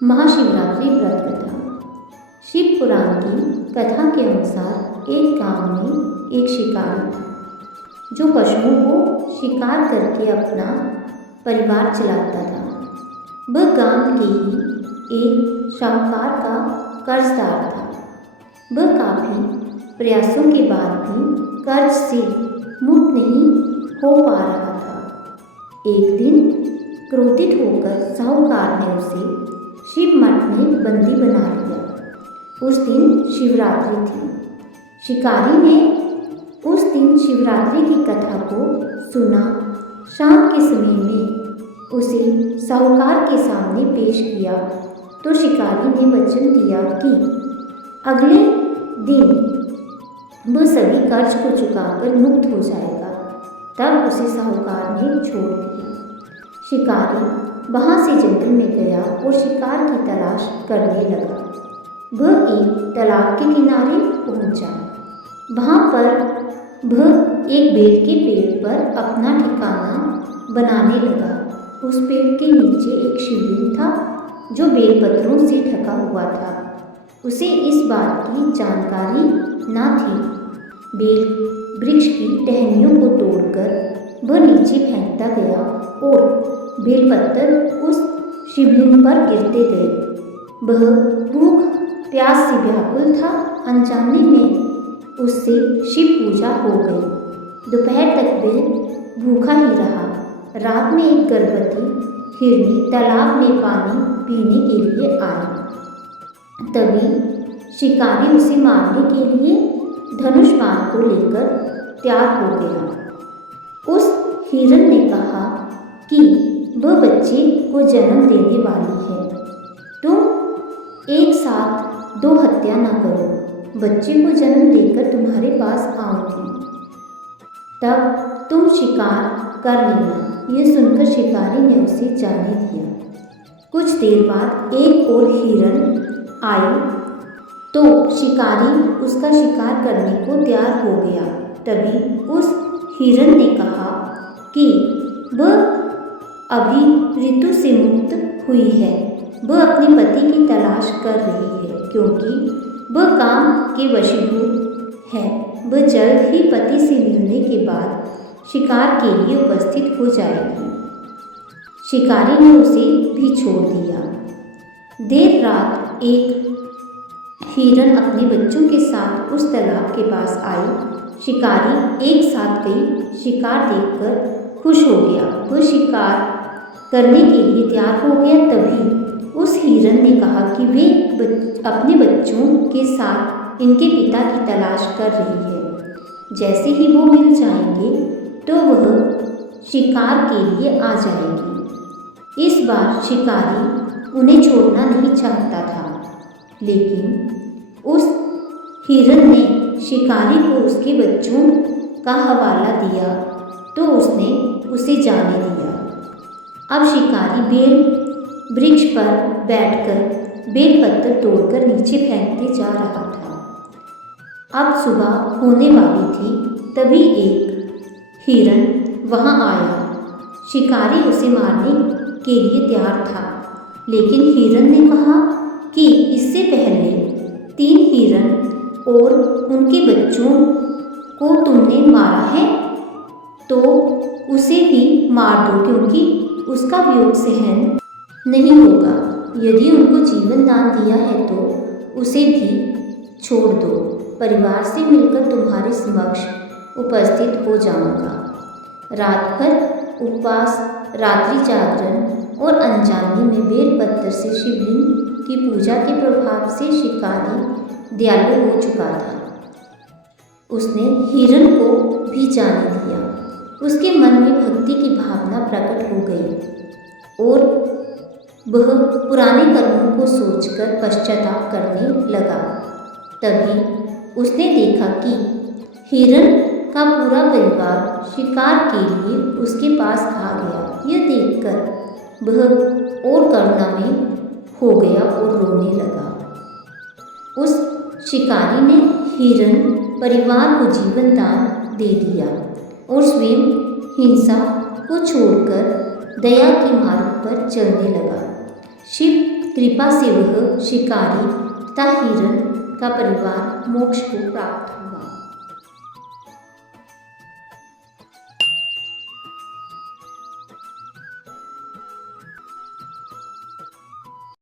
महाशिवरात्रि व्रत कथा। शिव पुराण की कथा के अनुसार एक गांव में एक शिकारी था जो पशुओं को शिकार करके अपना परिवार चलाता था। वह गांव के ही एक साहूकार का कर्जदार था। वह काफ़ी प्रयासों के बाद भी कर्ज से मुक्त नहीं हो पा रहा था। एक दिन क्रोधित होकर साहूकार ने उसे शिव मठ में बंदी बना लिया। उस दिन शिवरात्रि थी। शिकारी ने उस दिन शिवरात्रि की कथा को सुना। शाम के समय में उसे साहूकार के सामने पेश किया तो शिकारी ने वचन दिया कि अगले दिन वह सभी कर्ज को चुकाकर मुक्त हो जाएगा। तब उसे साहूकार ने छोड़ दिया। शिकारी वहाँ से जंगल में गया और शिकार की तलाश करने लगा। वह एक तालाब के किनारे पहुँचा। वहाँ पर वह एक बेल के पेड़ पर अपना ठिकाना बनाने लगा। उस पेड़ के नीचे एक शिवलिंग था जो बेलपत्रों से ढका हुआ था। उसे इस बात की जानकारी न थी। बेल वृक्ष की टहनियों को तोड़कर वह नीचे फेंकता गया और बेलपत्तर उस शिवलिंग पर गिरते गए। वह भूख प्यास से व्याकुल था। अनजाने में उससे शिव पूजा हो गई। दोपहर तक वह भूखा ही रहा। रात में एक गर्भवती हिरनी तालाब में पानी पीने के लिए आई। तभी शिकारी उसे मारने के लिए धनुष बाण को लेकर तैयार हो गया। उस हिरन ने कहा कि वह बच्चे को जन्म देने वाली है। तुम एक साथ दो हत्या न करो। बच्चे को जन्म देकर तुम्हारे पास आऊँगी, तब तुम शिकार कर लेना। यह सुनकर शिकारी ने उसे जाने दिया। कुछ देर बाद एक और हिरन आई तो शिकारी उसका शिकार करने को तैयार हो गया। तभी उस हिरन ने कहा कि वह अभी ऋतु से मुक्त हुई है। वह अपने पति की तलाश कर रही है क्योंकि वह काम के वशीभूत है। वह जल्द ही पति से मिलने के बाद शिकार के लिए उपस्थित हो जाएगी। शिकारी ने उसे भी छोड़ दिया। देर रात एक हिरन अपने बच्चों के साथ उस तालाब के पास आई। शिकारी एक साथ कई शिकार देखकर खुश हो गया। वह शिकार करने के लिए तैयार हो गया। तभी उस हिरन ने कहा कि वे अपने बच्चों के साथ इनके पिता की तलाश कर रही है। जैसे ही वो मिल जाएंगे तो वह शिकार के लिए आ जाएगी। इस बार शिकारी उन्हें छोड़ना नहीं चाहता था, लेकिन उस हिरन ने शिकारी को उसके बच्चों का हवाला दिया तो उसने उसे जाने दिया। अब शिकारी बेल वृक्ष पर बैठकर बेलपत्तर तोड़कर नीचे फेंकते जा रहा था। अब सुबह होने वाली थी। तभी एक हिरन वहां आया। शिकारी उसे मारने के लिए तैयार था, लेकिन हिरन ने कहा कि इससे पहले 3 हिरन और उनके बच्चों को तुमने मारा है तो उसे भी मार दो, क्योंकि उसका वियोग सहन नहीं होगा। यदि उनको जीवन दान दिया है तो उसे भी छोड़ दो। परिवार से मिलकर तुम्हारे समक्ष उपस्थित हो जाऊंगा। रात भर उपवास, रात्रि जागरण और अनजाने में बेलपत्तर से शिवलिंग की पूजा के प्रभाव से शिकारी दयालु हो चुका था। उसने हिरन को भी जाने दिया। उसके मन में भक्ति की भावना प्रकट हो गई और वह पुराने कर्मों को सोचकर पश्चाताप करने लगा। तभी उसने देखा कि हिरन का पूरा परिवार शिकार के लिए उसके पास आ गया। यह देखकर वह और करुणामय हो गया और रोने लगा। उस शिकारी ने हिरन परिवार को जीवन दान दे दिया और स्वयं हिंसा को छोड़कर दया के मार्ग पर चलने लगा। शिव कृपा से वह शिकारी तथा हिरण का परिवार मोक्ष को प्राप्त हुआ।